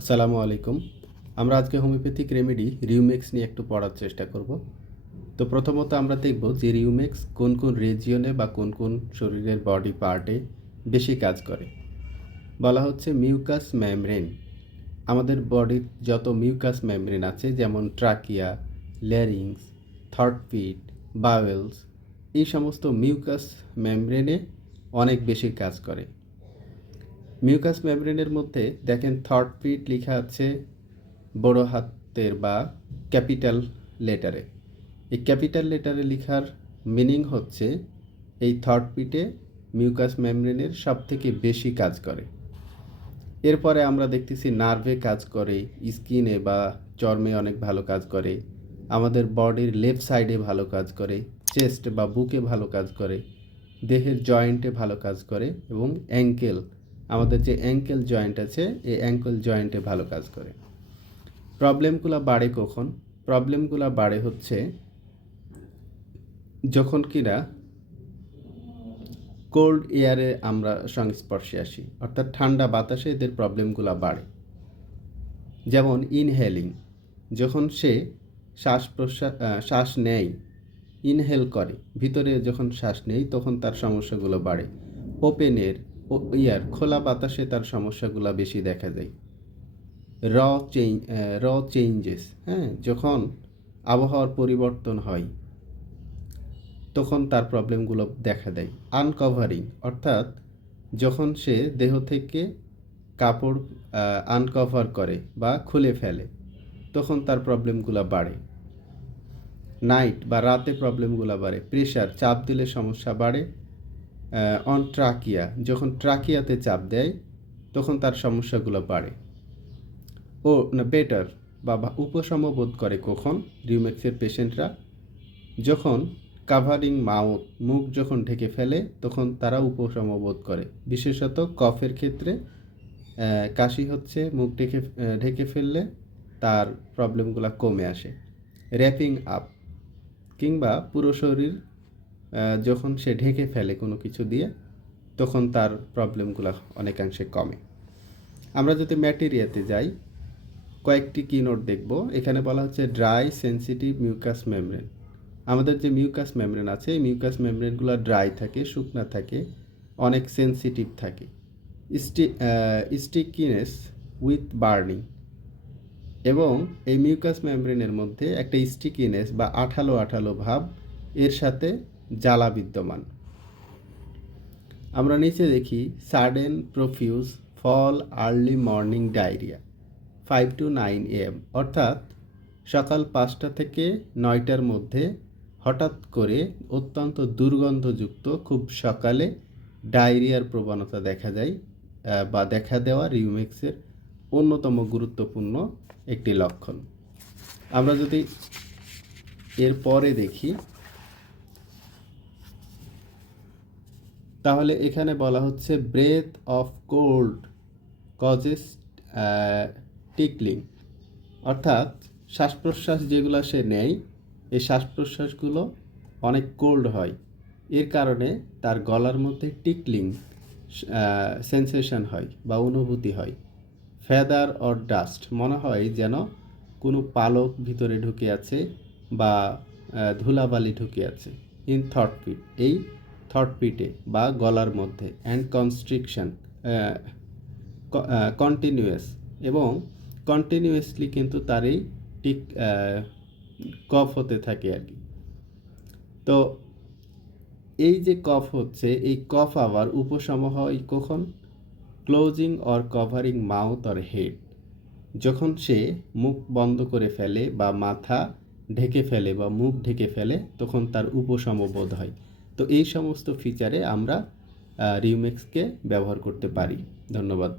আসসালামু আলাইকুম। আমরা আজকে হোমিওপ্যাথিক রেমেডি রিউমেক্স নিয়ে একটু পড়ার চেষ্টা করব। তো প্রথমত আমরা দেখব যে রিউমেক্স কোন কোন রেজিয়নে বা কোন কোন শরীরের বডি পার্টে বেশি কাজ করে। বলা হচ্ছে মিউকাস ম্যামব্রেন। আমাদের বডির যত মিউকাস ম্যামব্রেন আছে, যেমন trachea, larynx, third pit, bowels, এই সমস্ত মিউকাস ম্যামব্রেনে অনেক বেশি কাজ করে। মিউকাস মেমব্রেনের মধ্যে দেখেন থার্ড পিট লেখা আছে বড় হাতের বা ক্যাপিটাল লেটারে। এই ক্যাপিটাল লেটারে লেখার মিনিং হচ্ছে এই থার্ড পিটে মিউকাস মেমব্রেনের সব থেকে বেশি কাজ করে। এরপরে আমরা দেখতেছি নার্ভে কাজ করে, স্কিনে বা চর্মে অনেক ভালো কাজ করে, আমাদের বডির লেফট সাইডে ভালো কাজ করে, চেস্ট বা বুকে ভালো কাজ করে, দেহের জয়েন্টে ভালো কাজ করে এবং অ্যাঙ্কেল আমাদের যে অ্যাঙ্কেল জয়েন্ট আছে, এই অ্যাঙ্কেল জয়েন্টে ভালো কাজ করে। প্রবলেমগুলো বাড়ে কখন? প্রবলেমগুলো বাড়ে হচ্ছে যখন কিনা কোল্ড এয়ারে আমরা সংস্পর্শে আসি, অর্থাৎ ঠান্ডা বাতাসে এদের প্রবলেমগুলো বাড়ে। যেমন ইনহেলিং যখন সে শ্বাস প্রশ্বাস শ্বাস নেয় ইনহেল করে, ভিতরে যখন শ্বাস নেয়, তখন তার সমস্যাগুলো বাড়ে। ওপেনের ইয়ার, খোলা বাতাসে তার সমস্যাগুলো বেশি দেখা যায়। র চেঞ্জ র চেঞ্জেস হ্যাঁ যখন আবহাওয়ার পরিবর্তন হয়, তখন তার প্রবলেমগুলো দেখা দেয়। আনকভারিং অর্থাৎ যখন সে দেহ থেকে কাপড় আনকভার করে বা খুলে ফেলে, তখন তার প্রবলেমগুলো বাড়ে। নাইট বা রাতে প্রবলেমগুলো বাড়ে। প্রেশার চাপ দিলে সমস্যা বাড়ে। অন ট্রাকিয়া যখন ট্রাকিয়াতে চাপ দেয়, তখন তার সমস্যাগুলো বাড়ে। ও, না বেটার বা উপশম বোধ করে কখন? রিউমেক্সের পেশেন্টরা যখন কাভারিং মাউথ মুখ যখন ঢেকে ফেলে, তখন তারা উপশম বোধ করে। বিশেষত কফের ক্ষেত্রে কাশি হচ্ছে, মুখ ঢেকে ঢেকে ফেললে তার প্রবলেমগুলো কমে আসে। র্যাপিং আপ কিংবা পুরো শরীর যখন সে ঢেকে ফেলে কোনো কিছু দিয়ে, তখন তার প্রবলেমগুলো অনেকাংশে কমে। আমরা যদি ম্যাটেরিয়াতে যাই, কয়েকটি কিনোট দেখব। এখানে বলা হচ্ছে ড্রাই সেনসিটিভ মিউকাস মেমব্রেন আমাদের যে মিউকাস মেমব্রেন আছে, এই মিউকাস মেমব্রেনগুলো ড্রাই থাকে, শুকনা থাকে, অনেক সেনসিটিভ থাকে। স্টি স্টিকিনেস উইথ বার্নিং এবং এই মিউকাস মেমব্রেনের মধ্যে একটা স্টিকিনেস বা আঠালো আঠালো ভাব, এর সাথে জ্বালা বিদ্যমান। আমরা নিচে দেখি, sudden profuse fall early morning diarrhoea, five to nine AM. অর্থাৎ সকাল পাঁচটা থেকে নয়টার মধ্যে হঠাৎ করে অত্যন্ত দুর্গন্ধযুক্ত, খুব সকালে ডায়রিয়ার প্রবণতা দেখা যায় বা দেখা দেওয়া রিউমেক্সের অন্যতম গুরুত্বপূর্ণ একটি লক্ষণ। আমরা যদি এর পরে দেখি তাহলে এখানে বলা হচ্ছে breath of cold causes tickling অর্থাৎ শ্বাস প্রশ্বাস যেগুলো সে নেয়, এই শ্বাস প্রশ্বাসগুলো অনেক কোল্ড হয়। এর কারণে তার গলার মধ্যে টিকলিং সেন্সেশন হয় বা অনুভূতি হয়। ফেদার অর ডাস্ট মনে হয় যেন কোনো পালক ভিতরে ঢুকে আছে বা ধুলাবালি ঢুকে আছে। ইন থট এই থট পিটে বা গলার মধ্যে অ্যান্ড কনস্ট্রিকশন কন্টিনিউয়াস এবং কন্টিনিউয়াসলি কিন্তু তার এই টিক কফ হতে থাকে আর কি। তো এই যে কফ হচ্ছে, এই কফ আবার উপশম হয় কখন? Closing or covering mouth or head যখন সে মুখ বন্ধ করে ফেলে বা মাথা ঢেকে ফেলে বা মুখ ঢেকে ফেলে, তখন তার উপশম বোধ হয়। তো এই সমস্ত ফিচারে আমরা রিউমেক্সকে ব্যবহার করতে পারি। ধন্যবাদ।